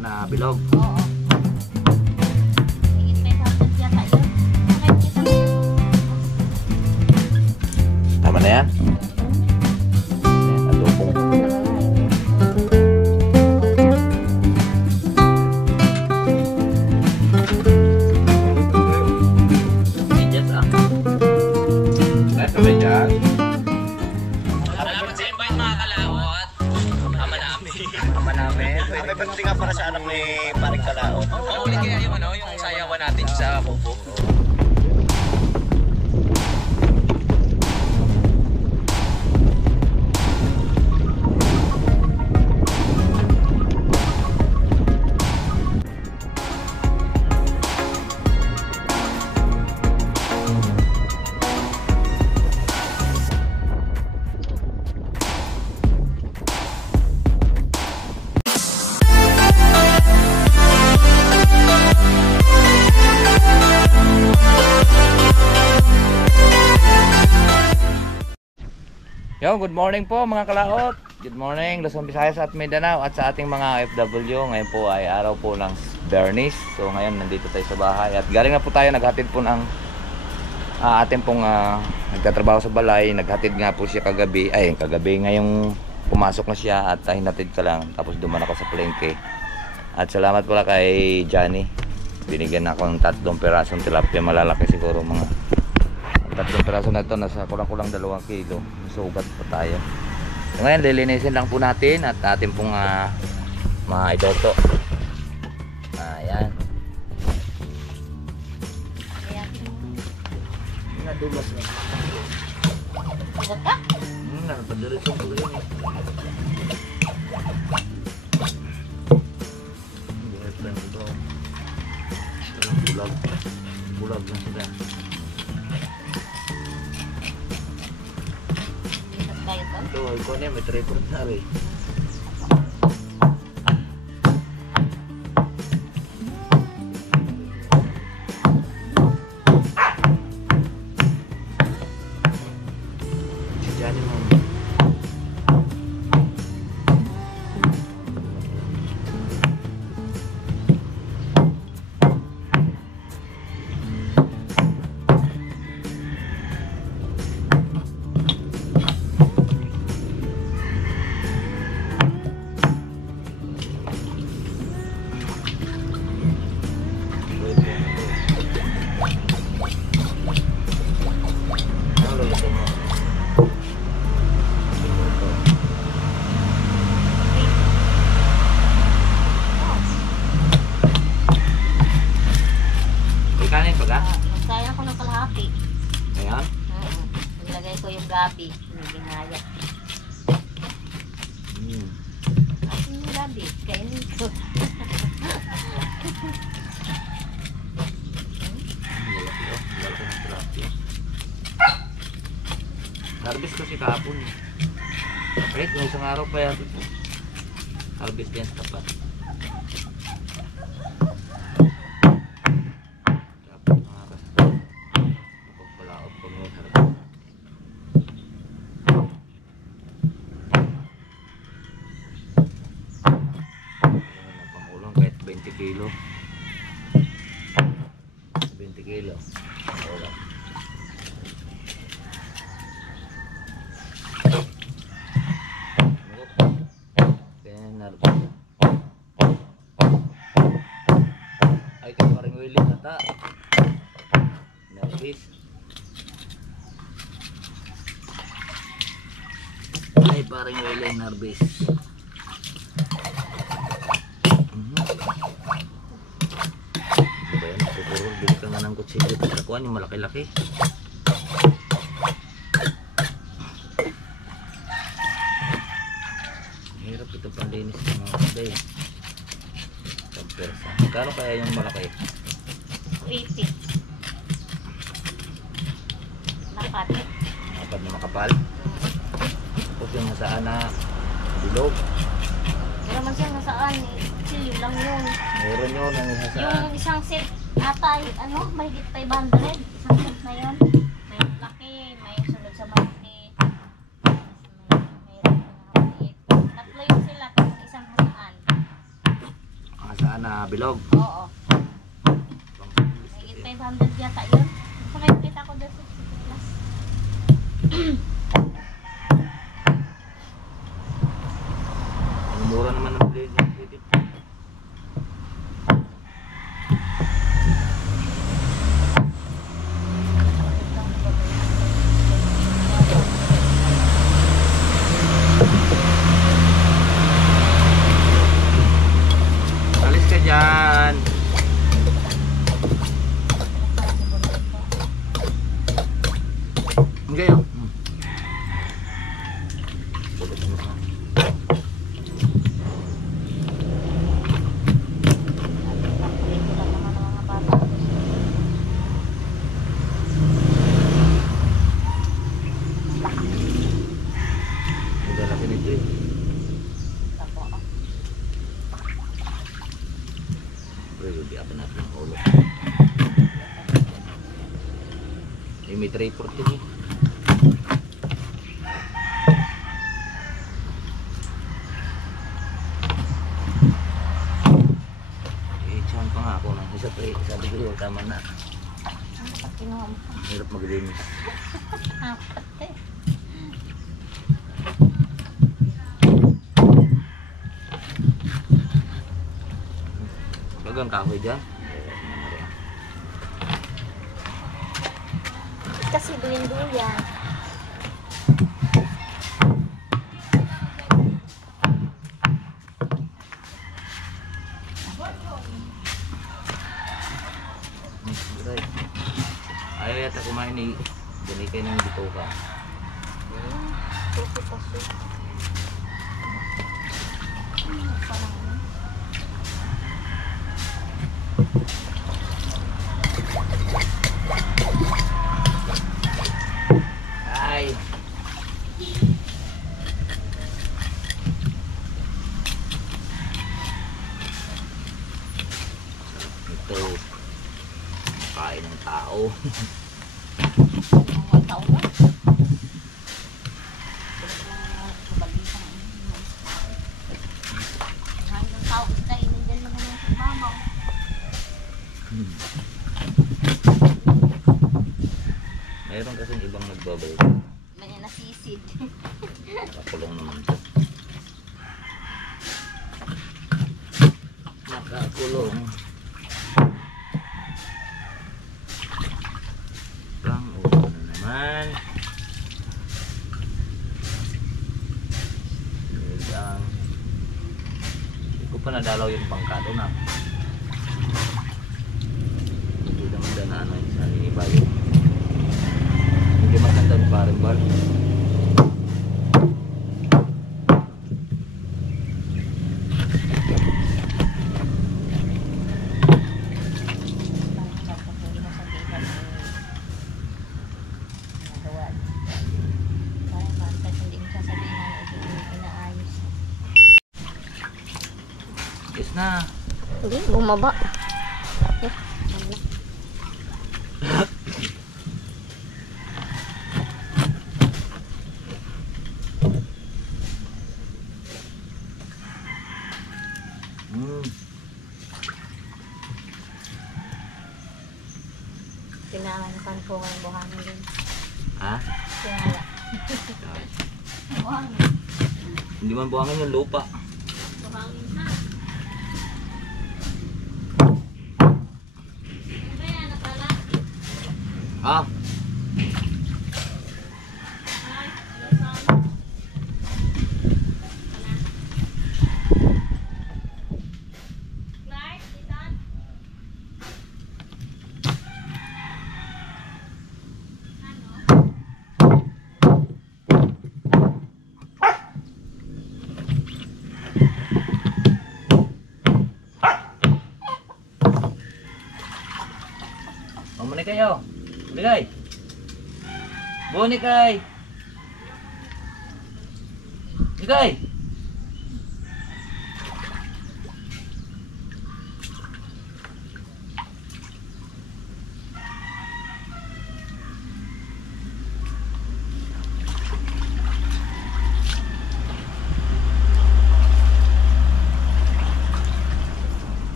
hasaan na bilog. Oo. Higit 500 yata yun. Tama na yan? Ayan, adobong. Medyas ah. Nice na medyas. Salamat sa invite mga kalawat. Ama namin. Ama namin. May pagdating nga para sa anak ni Paring Kalao. Oo, ulit kaya yung yung sayawan natin sa Kubo. Yo, good morning po mga kalaot. Good morning Luzon, Visayas at Mindanao at sa ating mga FW. Ngayon po ay araw po ng Bernis. So ngayon nandito tayo sa bahay at galing na po tayo, naghatid po ng ating pong nagtatrabaho sa balay. Naghatid nga po siya kagabi. Ay, kagabi ngayong pumasok na siya at hinatid ka lang. Tapos duman ako sa palengke. At salamat pala kay Johnny. Binigyan ako ng 3 pirasong tilapia, malalaki siguro mga 3 piraso na ito, nasa kulang-kulang 2 kilo. Sugat pa tayo. So, ngayon lilinisin lang po natin at atin pong maidoto. Ayan. Nadulas na. Agad ka? Napadiretso ko rin eh. Hindi ay friend ito. Bulag. Bulag lang sila. Ito, ikaw na may 3 na rin. Si Johnny mo. Kanin pa ka? Sayang ko ng kalahati. Ayan. Nilagay ko yung gabi. Ginaya. Yung gabi. Kainin ko. Lalaki ng tilapia. Harvest ko si kahapon. Kahit kung isang araw pa yan. Harvest yan sa tapat. Kahit 20 kilo 20 kilo wala. Ay kaya paring willing nata nervous. Ay paring willing nervous. Bili ka nga ng kutsilyo at kakuan yung malaki-laki. Hirap ito panlinis ng mga kaday. Pagpersa. Kano kaya yung malaki? 80. Lapat. Dapat na makapal. Tapos yung nasaan na bilog. Wala man siya nasaan eh. Silyo lang yun. Meron yun ang nasaan. Yung isang set ata, mahigit 500. Isang set na yun. May laki, may sunod sa malaki. May maliit. Tatlo yun sila, tapos isang hasaan. na bilog. Oo. Mahigit 500 yata yun. Basta may kita ko doon sa City Plus. Ang mura naman ng blade niya. Alis ka dyan. Hindi yun. May 340 eh. Chan pa nga ako ng isa pa eh. Sabi ko, tama na. Kinuha mo. Ang hirap maglinis. Apat eh. Gagang kahoy dyan. Kasi duyan-duyan. Ayaw yata kumain ni Janikay ng dito ka. Puso-puso. Parang ano. Ay! Ito. Kain ng tao. Mga tao ba? Hanggang tao kainin dyan mga ng mamaw. Mayroon kasing ibang nagbabay. May nasisid. Nakakulong naman ito. Nakakulong. Pang ulo na naman. Hindi ko pa nadalaw yung pangkado na. Hindi naman danaan na isa ni Bayo. Hindi matanda ni Parimbal. Yes na. Hindi, bumaba. Tinangan po ng buhangin din. Ha? Tinala. Buhangin. Hindi man buhangin yung lupa. Buhangin ha. Ano yan? Natala? Ah? Ay, lasan. Clark, itan? Mamuni kayo. Bunikay. Bunikay. Bunikay.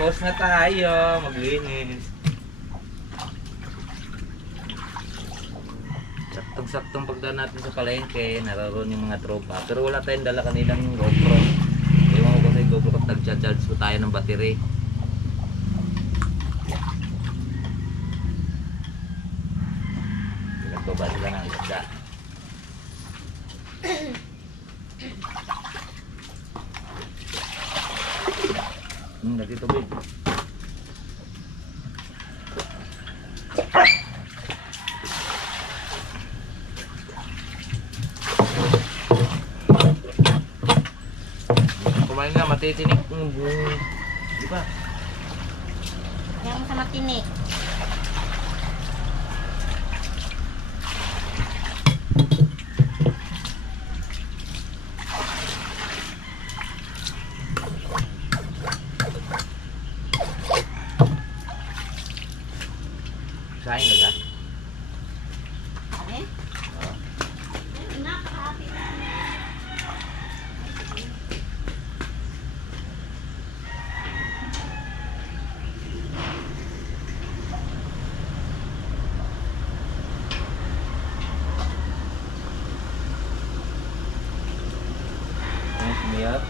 Tapos na tayo maglinis. Saktong-saktong pagdaan natin sa palengke, naroon yung mga tropa. Pero wala tayong dala kanilang GoPro. Ewan ko kasi GoPro at nag-charge po tayo ng battery. Nagbaba sila ng isda. Lagi tubig. Kumain nga, matitinik ng buong. Di ba? Yan sa matinik. Kain ka ga? Eh? Nakakahati na. Miyap.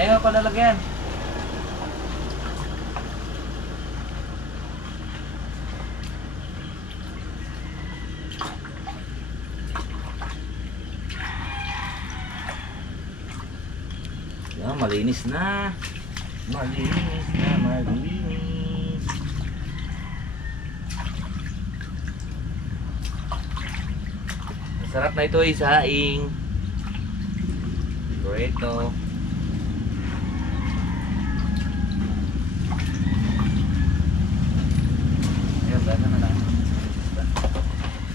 Ayaw pa lalagyan. Malinis na. Malinis na, malinis. Masarap na ito isaing. Burrito. Ayun, gano'n na lang.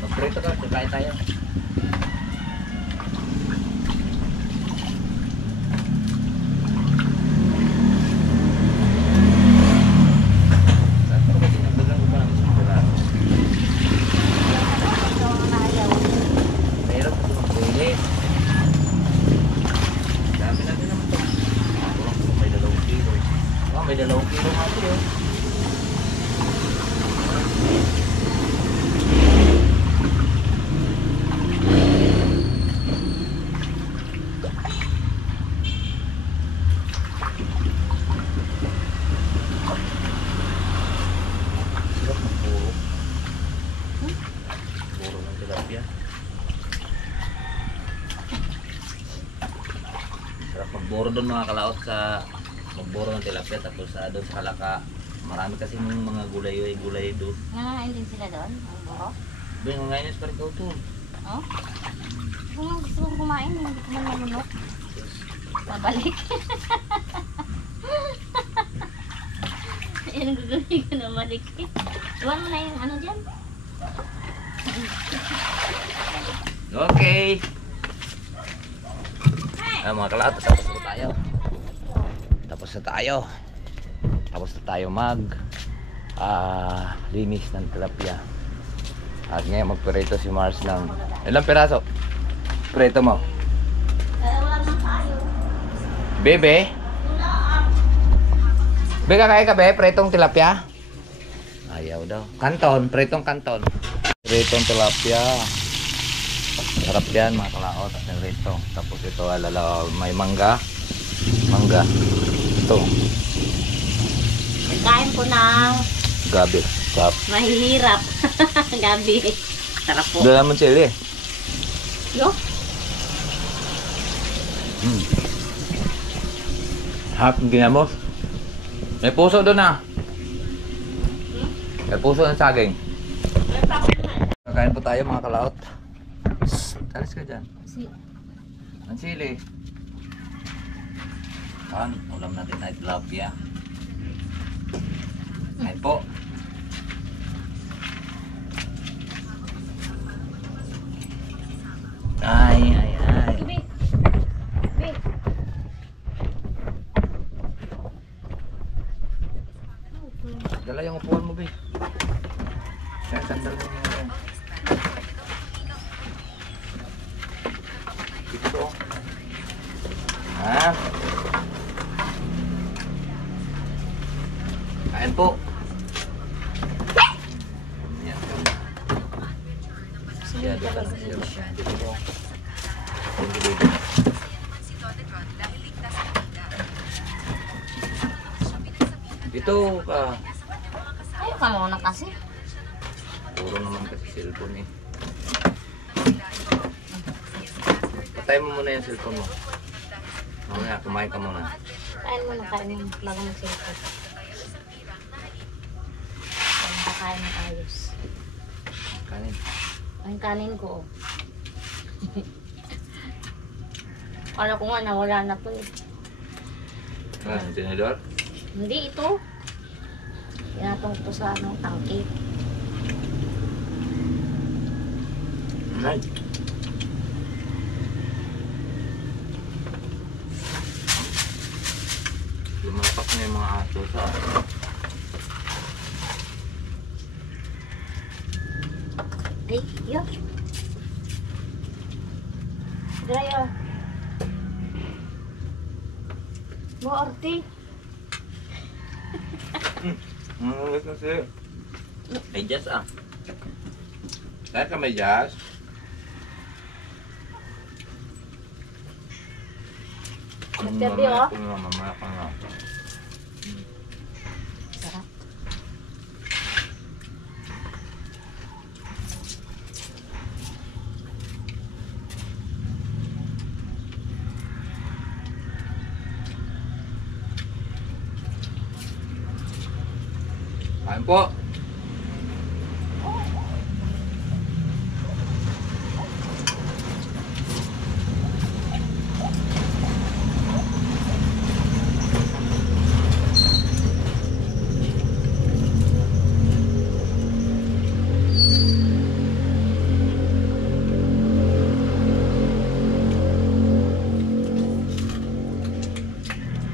Mag-burrito ka, kakain tayo. May 2 kilo nga ito yun. Sarap ng puro. Puro ng tilapia. Sarap magburo doon mga kalaot sa magburo ng tilapia tapos doon sa Kalaka. Marami kasi mga gulay doon. Nangangain din sila doon, ang buro. Doon yung ngayon is parang ikaw to. Oh? Kung gusto kong kumain, hindi ko man manunok. Mabalik. Yan ang gagawin ko na balik. Iwan mo na yung ano dyan. Okay. Mga kalaot, tapos na tayo. Tapos na tayo mag linis ng tilapia. At ngayon magprito si Mars ng ilang piraso? Prito mo. Wala naman tayo. Bebe? Bebe, kakain ka be? Pritong tilapia? Ayaw daw. Kanton, pritong kanton. Pritong tilapia. Sarap yan mga kalaot. Prito. Tapos ito alala, may mangga. Mangga. Ito. Kain po ng Gabi. Sarap. mahihirap. Gabi. Sarap po. Doon naman sili. Yo. Hap, ginamos. May puso doon na. May puso ng saging. Kakain po tayo mga kalaot. Alis ka dyan. Ang sili. Ulam natin na tilapia. Kain po. Ay. Gabi. Gabi. Dala yung upuan mo, be. Kaya sandal mo yun. Ito. Ha? Kain po. Yan. Yan, talaga siya. Thank you, baby. Ito ka. Ayaw ka muna kasi. Puro naman kasi cellphone eh. Patay mo muna yung cellphone mo. Mamaya, kumain ka muna. Kain mo bago mag-cellphone. Kakain ng ayos. Kanin. Ang kanin ko. Kala ko nga nawala na to eh. Ah, tinidor? Hindi ito. Tinatong to sa tangke. Ay. Lumapak na yung mga aso sa Ay, yun. Draya. Mo arte. Ulit kasi. May jazz ah. Kaya ka may jazz? Nagtabi oh. Mamaya ka na. Sarap. Kain po.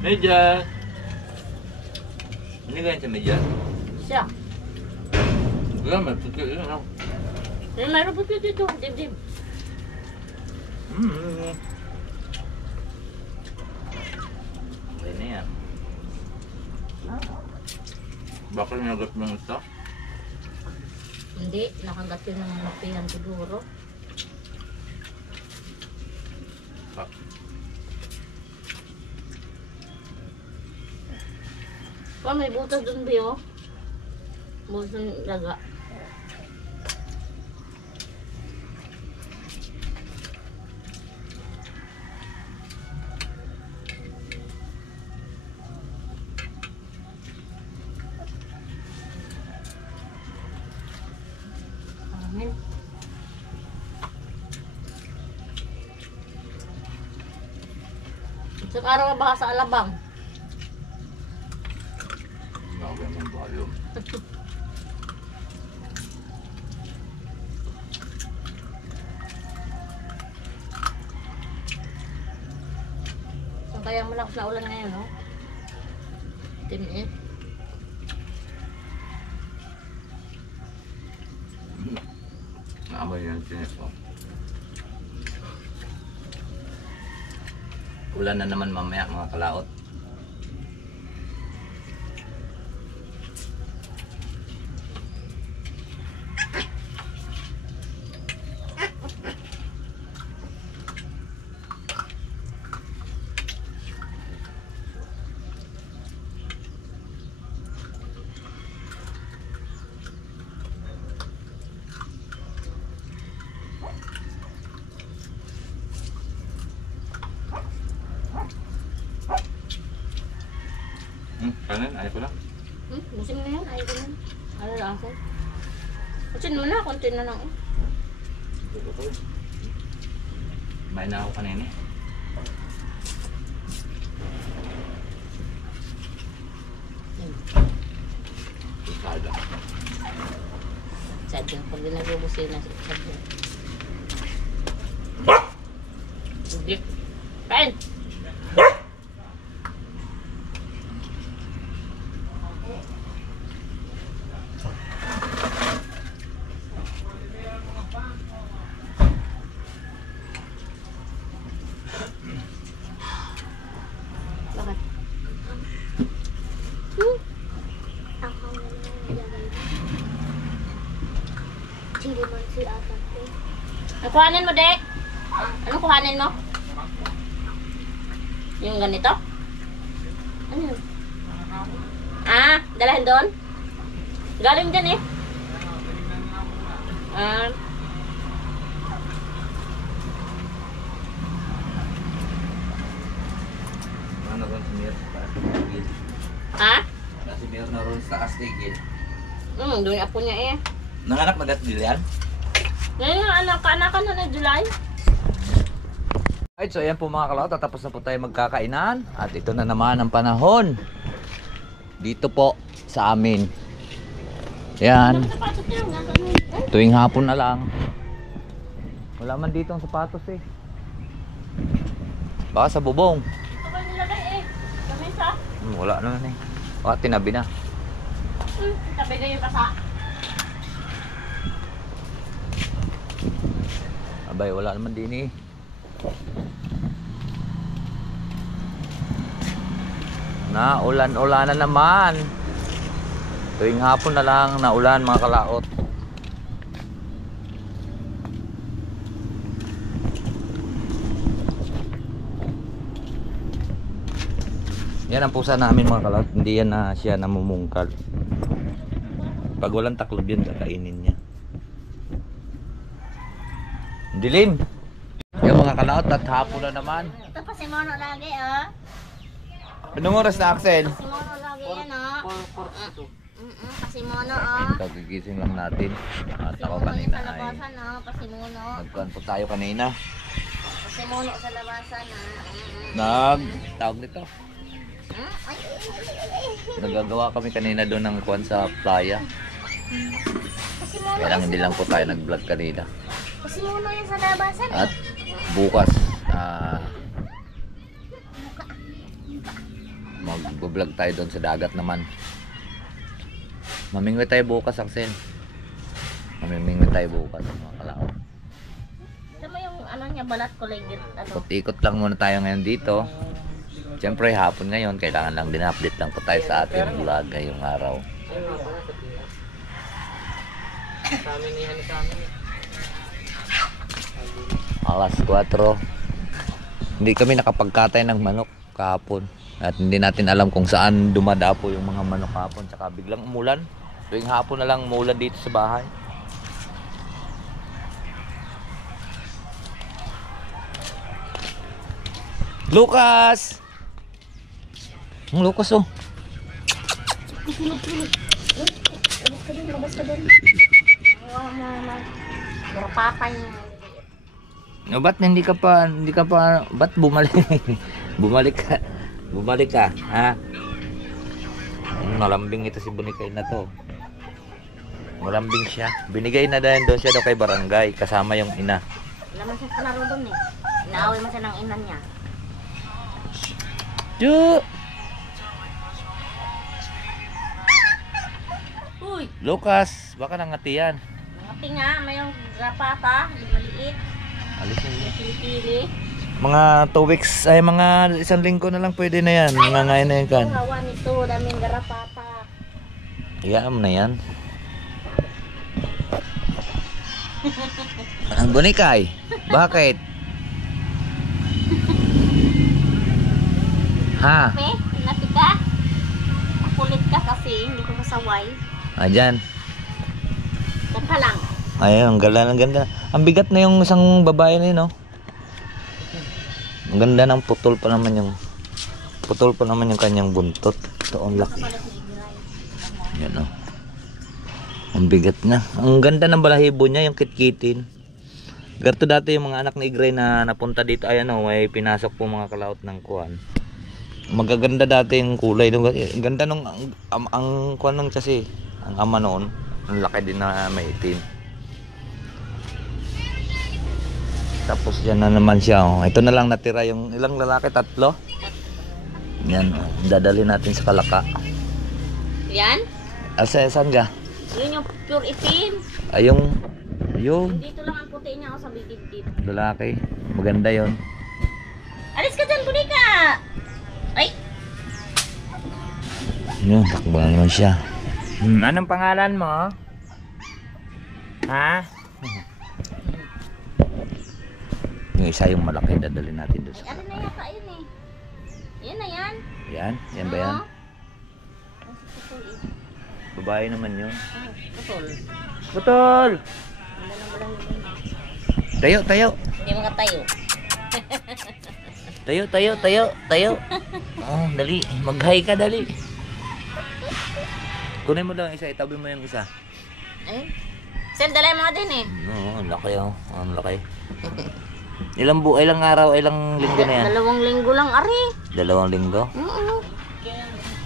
Meja. Ini kan sa meja. Siya. Wala, may puti yun, ano? Mayroon po dito. Dibdib. Okay na yan. Bakit nagot mo ito? Hindi. Nakagat yun ng mapihan siguro. Ah. Pa, may butas dun, Bio. Butas ng laga. Amen. Sa araw ba sa Alabang? Lagyan ng volume. So, kaya malakas na ulan ngayon, no? Tiniit. Naamoy yung tinis ko. Ulan na naman mamaya mga kalaot. Kanin, ayaw ko lang. Musim na yan. Ayaw ko na. Ano lang ako. Kusin mo na. Konti na lang. May na ako kanina. Sada. Sadyang pag ginagabusin na sadyang. Hindi. Kain! Kuhanin mo, Dek. Anong kuhanin mo? Yung ganito? Ano yun? Ah, dalahin doon? Galing dyan eh. Ah. Ano ron si Mir sa taas ng tigil? Ha? Si Mir na ron sa taas tigil. Doon yung apo niya eh. Nanganak na gatil yan? Ngayon nga, anak-anakan na na July. Alright, so ayan po mga kalaot, tatapos na po tayo magkakainan. At ito na naman ang panahon. Dito po sa amin. Yan. Sapatos yun, ganun. Tuwing hapon na lang. Wala man dito ang sapatos eh. Baka sa bubong. Ito ba nilagay eh? Kamisa? Wala naman eh. Baka tinabi na. Tabi na yung pasa. Abay, wala naman din eh. Ulan-ulanan naman. Tuwing hapon na lang naulan mga kalaot. Yan ang pusa namin mga kalaot. Hindi yan na siya namumungkal. Pag walang taklob yun, kakainin niya. Dilim. Yung mga kalaot at hapon na naman. Ito pa si Mono lagi oh. Anong oras na, Axel? Si Mono lagi yan oh. Kasi Mono oh. Kagigising lang natin. At ako Mono kanina sa ay labasan oh. Kasi Mono. nagkuhan po tayo kanina. Kasi Mono sa labasan Tawag nito. Nagagawa kami kanina doon ng kuhan sa playa. Kasi Mono. Kaya lang hindi lang po tayo nag-vlog kanina. Kasi Mono yan sa labasan eh. At bukas mag-vlog tayo doon sa dagat naman. Mamingwit tayo bukas, Axel. Mamimingwit tayo bukas, mga kalaot. Tama yung ano niya balat ko like Ikot lang muna tayo ngayon dito. Siyempre hapon ngayon, kailangan lang din update lang po tayo sa ating vlog ngayong araw. Alas 4. Hindi kami nakapagkatay ng manok kahapon. At hindi natin alam kung saan dumadapo yung mga manok kahapon. Tsaka biglang umulan. Tuwing hapon na lang umulan dito sa bahay. Lucas! Ang Lucas oh. Labas ka din. Garapatan niya. No, ba't ba't bumalik? Bumalik ka, ha? Malambing ito si Bunikay na to. Malambing siya. Binigay na dahil doon siya daw kay barangay, kasama yung ina. Wala man siya kalaro doon eh. Inaaway man siya ng ina niya. Ju! Uy! Lucas, baka nangati yan. Ngati nga, may yung garapata, yung maliit, Alisin mo. pili-pili. Mga 2 weeks, ay mga 1 linggo na lang pwede na yan. Mga ngayon na yan kan. Hawa nito, daming garapata. Iyaan mo na yan. Ang Bunikay, bakit? Ha? Ngati ka? Makulit ka kasi, hindi ko masaway. Ayan. Ganda lang. Ayun, ang ganda. Ang bigat na yung isang babae na yun, no? Ang ganda ng putol pa naman yung kanyang buntot. Ito, ang laki. Yan, no? Ang bigat na. Ang ganda ng balahibo niya, yung kitkitin. Garto dati yung mga anak ni Igray na napunta dito. Ayan, no? May pinasok po mga kalaot ng kuwan. Magaganda dati yung kulay. Ang ganda nung ang kuwan nung kasi. Ang ama noon. Ang laki din na may itim. Tapos yan na naman siya. Oh. Ito na lang natira yung ilang lalaki, 3. Yan. Oh. Dadalhin natin sa Kalaka. Yan? Saan ka? Yun yung pure itim. Yung Dito lang ang puti niya sa bibig. lalaki. Maganda yon. Alis ka dyan, Bunika! Ay! Yun, takbo na naman siya. Anong pangalan mo? Ha? Yung isa yung malaki, dadalhin natin doon sa Ano na yata yun eh. Yan na yan. Yan? Yan ba yan? Oo. Kasi putol eh. Babae naman yun. Putol. Putol! Wala na walang yun. Tayo, tayo. Hindi makatayo. Tayo, tayo, tayo, tayo. Oh, dali. Mag-hi ka, dali. Kunin mo lang isa, itabi mo yung isa. Ayun. Sir, dalay mo din eh. Oo, ang laki oh. Ang laki. Ilang araw, ilang linggo na yan? 2 linggo lang, ari. 2 linggo? Oo.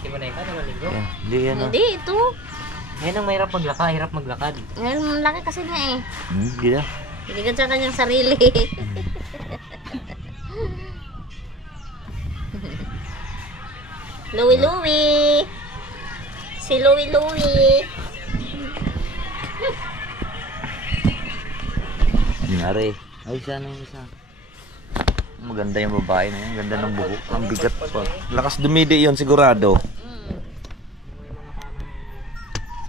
Di ba na ikaw, 2 linggo? Yan. Hindi yan oh. Hindi, ito. Yan ang mahirap maglakad, hirap maglakad. Ngayon, laki kasi na eh. Hindi na. Hindi ka sa kanyang sarili. Louie Louie. Si Louie Louie. Nangyari. Ay, sana yung isa. Maganda yung babae na yan. Ganda ng buhok. Ang bigat pa. Lakas dumidi yon sigurado.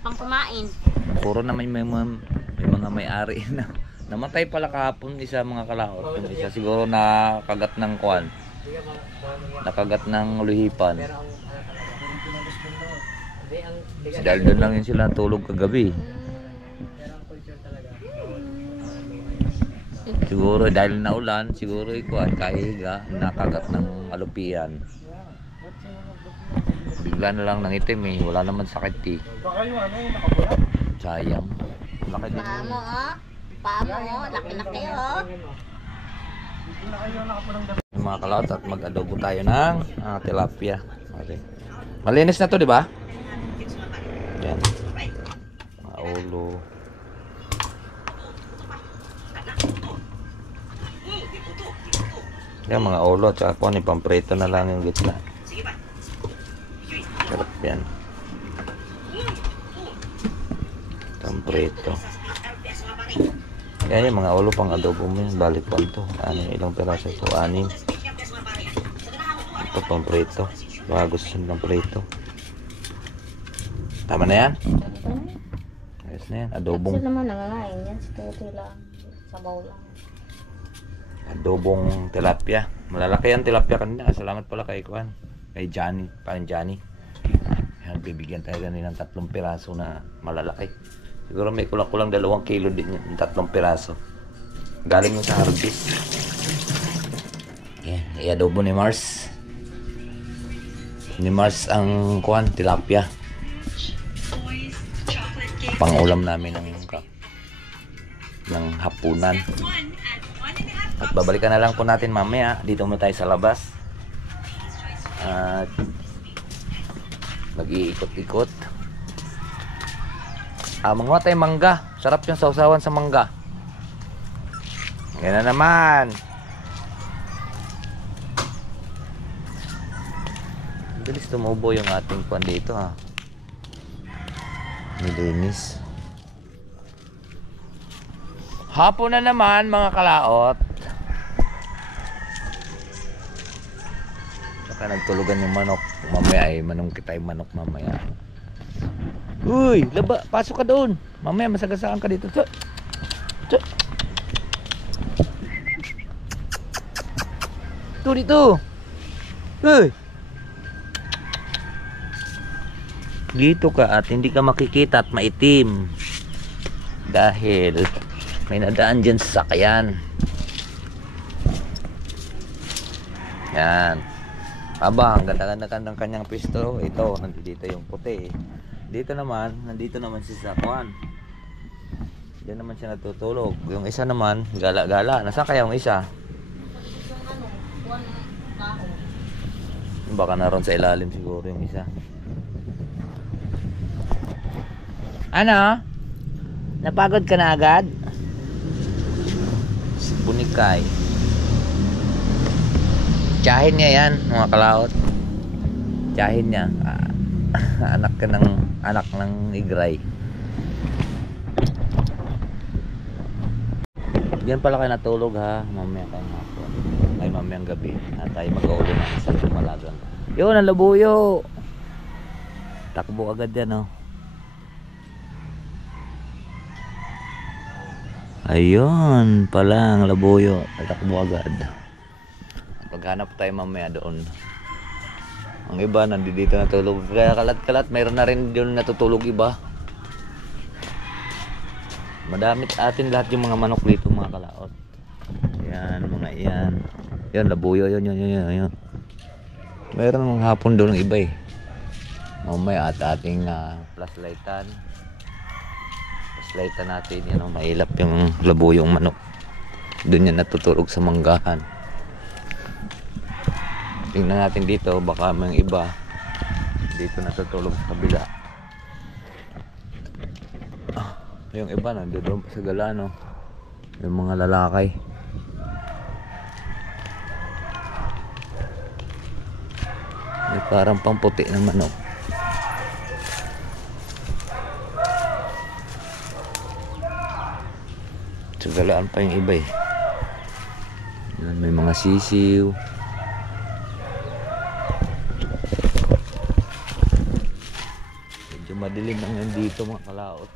Pang kumain. Puro naman may mga may-ari na. Namatay pala kahapon isa mga kalaot. Yung isa siguro nakagat ng kwan. Nakagat ng luhipan. Dahil doon lang yun sila tulog kagabi. Siguro dahil naulan, siguro ikuan kahiga, nakagat ng alupian. Bigla na lang nangitim eh, wala naman sakit eh. Sayang. Laki din Paa yun. mo oh. Paa mo oh. Laki-laki oh. Yung mga kalaot at mag-adobo tayo ng tilapia. Okay. Malinis na to, di ba? Yan. Mga ulo. Yan, mga ulo. Tsaka kung ano, pamprito na lang yung gitna. Sarap yan. Pamprito. Yan yung mga ulo pang adobo mo yan. Balik pa ito. Ano, ilang peraso ito? 6. Ito pamprito. Baka gusto ng prito. Tama na yan? Ayos na yan. Adobong. Sila naman nangangain yan. Sa lang. Sabaw lang. Adobong tilapia. Malalaki ang tilapia kanina. Salamat pala kay Kwan. Kay Johnny. Parang Johnny. Yan, bibigyan tayo ganun ng 3 piraso na malalaki. Siguro may kulang-kulang 2 kilo din yun. 3 piraso. Galing mo sa harvest. Yan. I-adobo ni Mars. Ni Mars ang Kwan, tilapia. Pang-ulam namin ng hapunan. At babalikan na lang po natin mamaya. Dito muna tayo sa labas. At mag-iikot-ikot. Mga tayo mangga. Sarap yung sausawan sa mangga. Yan na naman. Bilis tumubo yung ating kwan dito ha. Nilinis. Hapon na naman mga kalaot. Saka nagtulugan yung manok. Mamaya ay manong kita yung manok mamaya. Uy, laba, pasok ka doon. Mamaya masagasaan ka dito. Tso. Tso. Ito dito. Uy. Dito ka at hindi ka makikita at maitim. Dahil may nadaan dyan sa sakyan. Yan. Aba, ang ganda-ganda ng kanyang pisto. Ito, nandito yung puti. Dito naman, nandito naman si Sakwan. Diyan naman siya natutulog. Yung isa naman, gala-gala. Nasaan kaya yung isa? Baka naroon sa ilalim siguro yung isa. Ano? Napagod ka na agad? Si Bunikay. Tiyahin niya yan, mga kalaot. Tiyahin niya. Anak ng igray. Diyan pala kayo natulog ha. Mamaya kayo hapon. Ay mamayang gabi. Tayo mag-aulo na sa Lumalagang. Yun, ang labuyo. Takbo agad yan oh. Ayun pala ang labuyo. Tatakbo agad. Maghanap tayo mamaya doon. Ang iba nandito natulog. Kaya kalat-kalat. Mayroon na rin doon natutulog iba. Madamit atin lahat yung mga manok dito mga kalaot. Yan mga yan. Yan labuyo yun. Mayroon mga hapon doon ng iba eh. Mamaya at ating flashlightan. Flashlightan natin yan. Mailap yung labuyong manok. Doon yan natutulog sa manggahan. Tingnan natin dito. Baka may iba dito natutulog sa kabila. Yung iba nandoon pa sa gala no. Yung mga lalaki. May parang pamputi ng manok. Sa galaan pa yung iba eh. Yan, may mga sisiw. Medyo madilim lang yan dito mga kalaot.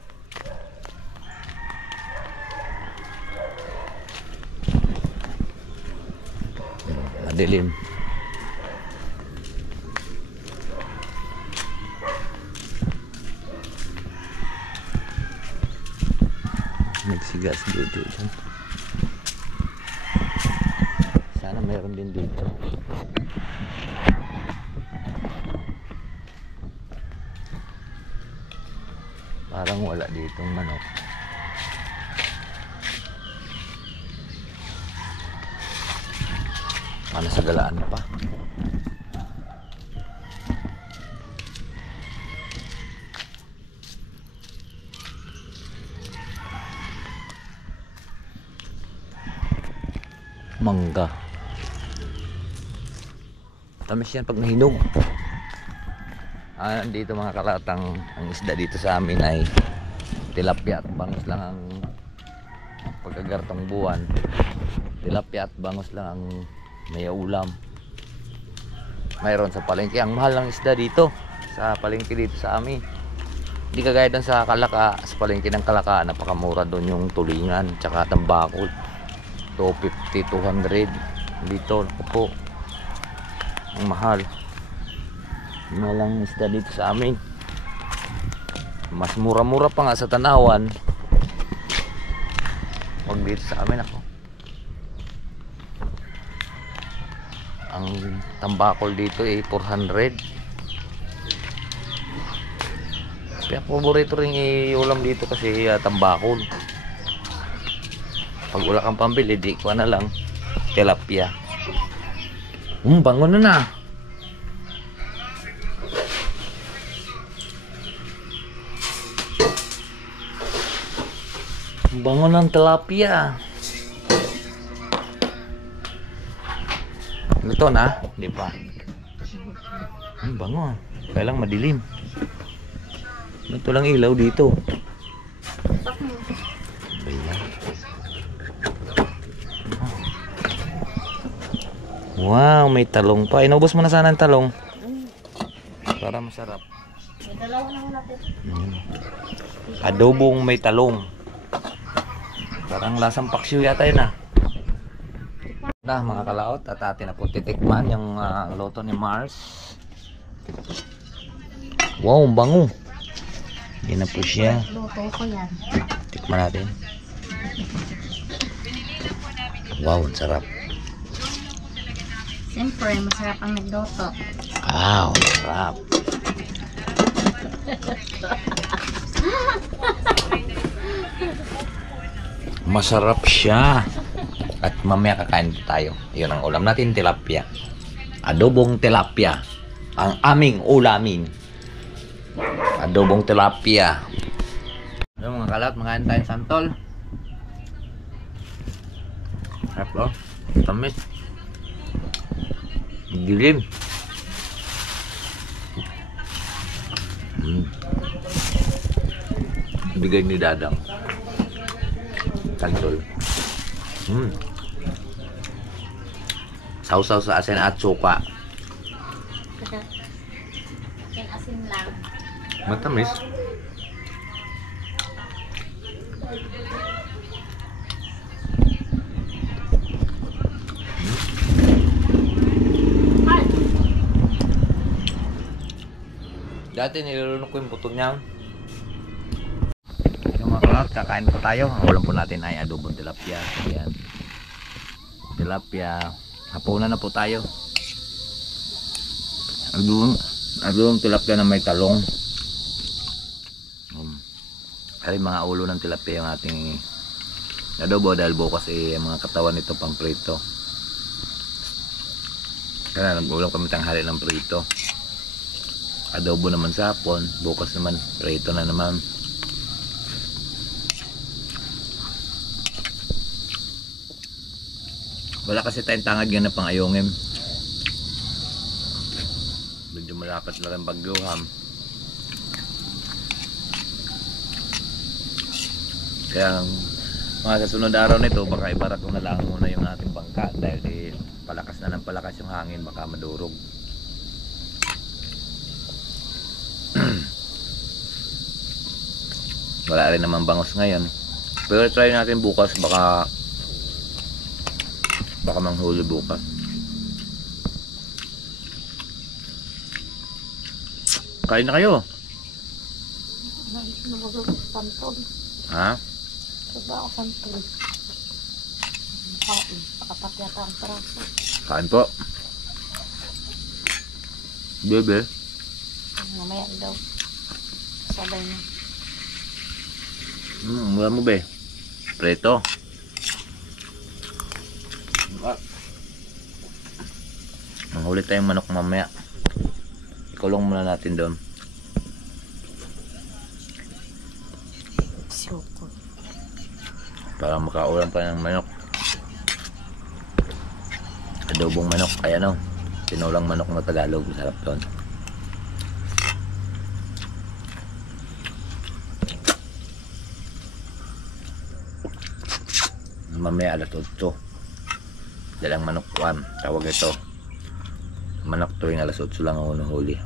Madilim. Nagsigas dito dyan. Sana mayroon din dito. Parang wala ditong manok. Sa galaan pa. Mangga. Tamis yan pag nahinog. Dito mga kalatang ang isda dito sa amin ay tilapia at bangus lang ang pagkagartong buwan. Tilapia at bangus lang ang may ulam. Mayroon sa palengke. Ang mahal ng isda dito sa palengke dito sa amin. Hindi kagaya doon sa Kalaka. Sa palengke ng Kalaka napakamura doon yung tulingan tsaka tambakol. 250, 200. Dito po ang mahal. Mahal ang isda dito sa amin. Mas mura-mura pa nga sa Tanawan. Wag dito sa amin ako. Ang tambakol dito ay 400. Kaya paborito rin iulam dito kasi tambakol. Pag wala kang pambili, di ko na lang tilapia. Bango na na. Bango ng tilapia. Ito na, di pa. Bango. Kaya lang madilim. Ito lang ilaw dito. Ayan. Wow, may talong pa. Inubos mo na sana ang talong. Para masarap. May dalawa na natin. Adobong may talong. Parang lasang paksiw yata yun na mga kalaot at atin na po titikman yung loto ni Mars. Wow, bango. Yan na po siya. Luto ko yan. Tikman natin. Wow, ang sarap. Siyempre, masarap ang nagluto. Wow, sarap. Masarap siya. At mamaya kakain tayo. Yun ang ulam natin, tilapia. Adobong tilapia. Ang aming ulamin. Adobong tilapia. Ano mga kalat, makain tayong santol. Sarap o. Tamis. Dilim. Bigay ni Dadang. Santol. Sausaw sa asin at suka. Yan asin lang. Matamis. Dati nilulunok ko yung puto niya. Yung mga kalahot, kakain po tayo. Ang ulam po natin ay adobong tilapia. Ayan. Tilapia. Hapunan na po tayo. Adobong tilapia na may talong. Ay mga ulo ng tilapia yung ating adobo dahil bukas mga katawan nito pang prito. Kaya nag-ulam kami tanghali ng prito. Adobo naman sa hapon, bukas naman prito na naman. Wala kasi tayong tangad yan na pangayungin. Medyo malapat na rin bagyuham. Kaya mga sa sunod araw nito baka ibarat ko na lang muna yung ating bangka dahil palakas na ng palakas yung hangin, baka madurog. Wala rin naman bangos ngayon, pero try natin bukas, baka manghuli bukas. Kain na kayo. Santol. Ha? Diba ako santol? Kain. Pakapat yata ang peraso. Kain po. Bebe. Mamaya daw. Sabay na. Wala mo be. Preto. Manghuli tayong manok mamaya. Ikulong muna natin doon. Siyoko. Para makaulam pa ng manok. Adobong manok. Kaya no. Tinulang manok na Tagalog. Sarap doon. Mamaya alas 8. Dalang manok kwan. Tawag ito. Manok tuwing alas 8 lang ang unang huli.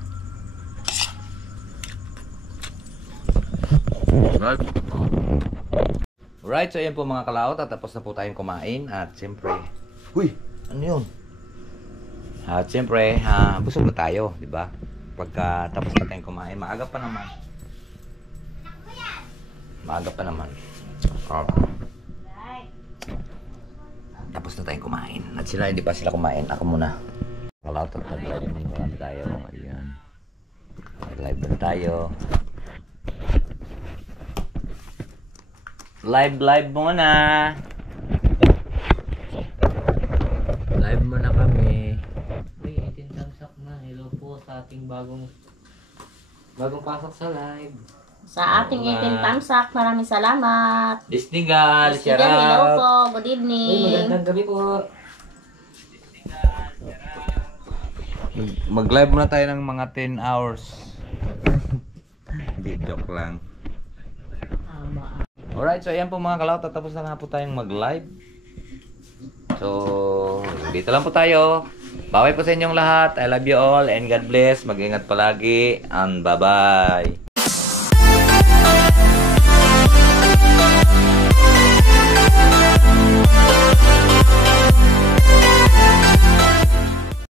Right, so ayan po mga kalaot. At tapos na po tayong kumain. At siyempre, huy, ano yun? At siyempre, busog na tayo, di ba? Pagka tapos na tayong kumain, maaga pa naman. Maaga pa naman. Tapos na tayong kumain. At sila, hindi pa sila kumain. Ako muna. Kalaot at nag-live muna tayo. Ayan. Nag-live na tayo. Live muna. Live muna kami. Uy, 18 thumbs up na. Hello po sa ating bagong pasok sa live. Sa ating 18 thumbs up, maraming salamat. Disnigal, shout Hello out. po, good evening. Uy, magandang gabi po. Mag-live muna tayo ng mga 10 hours. Hindi, joke lang. Alright, so ayan po mga kalaot. Tapos na nga po tayong mag-live. So, dito lang po tayo. Bye po sa inyong lahat. I love you all and God bless. Mag-ingat palagi and bye-bye.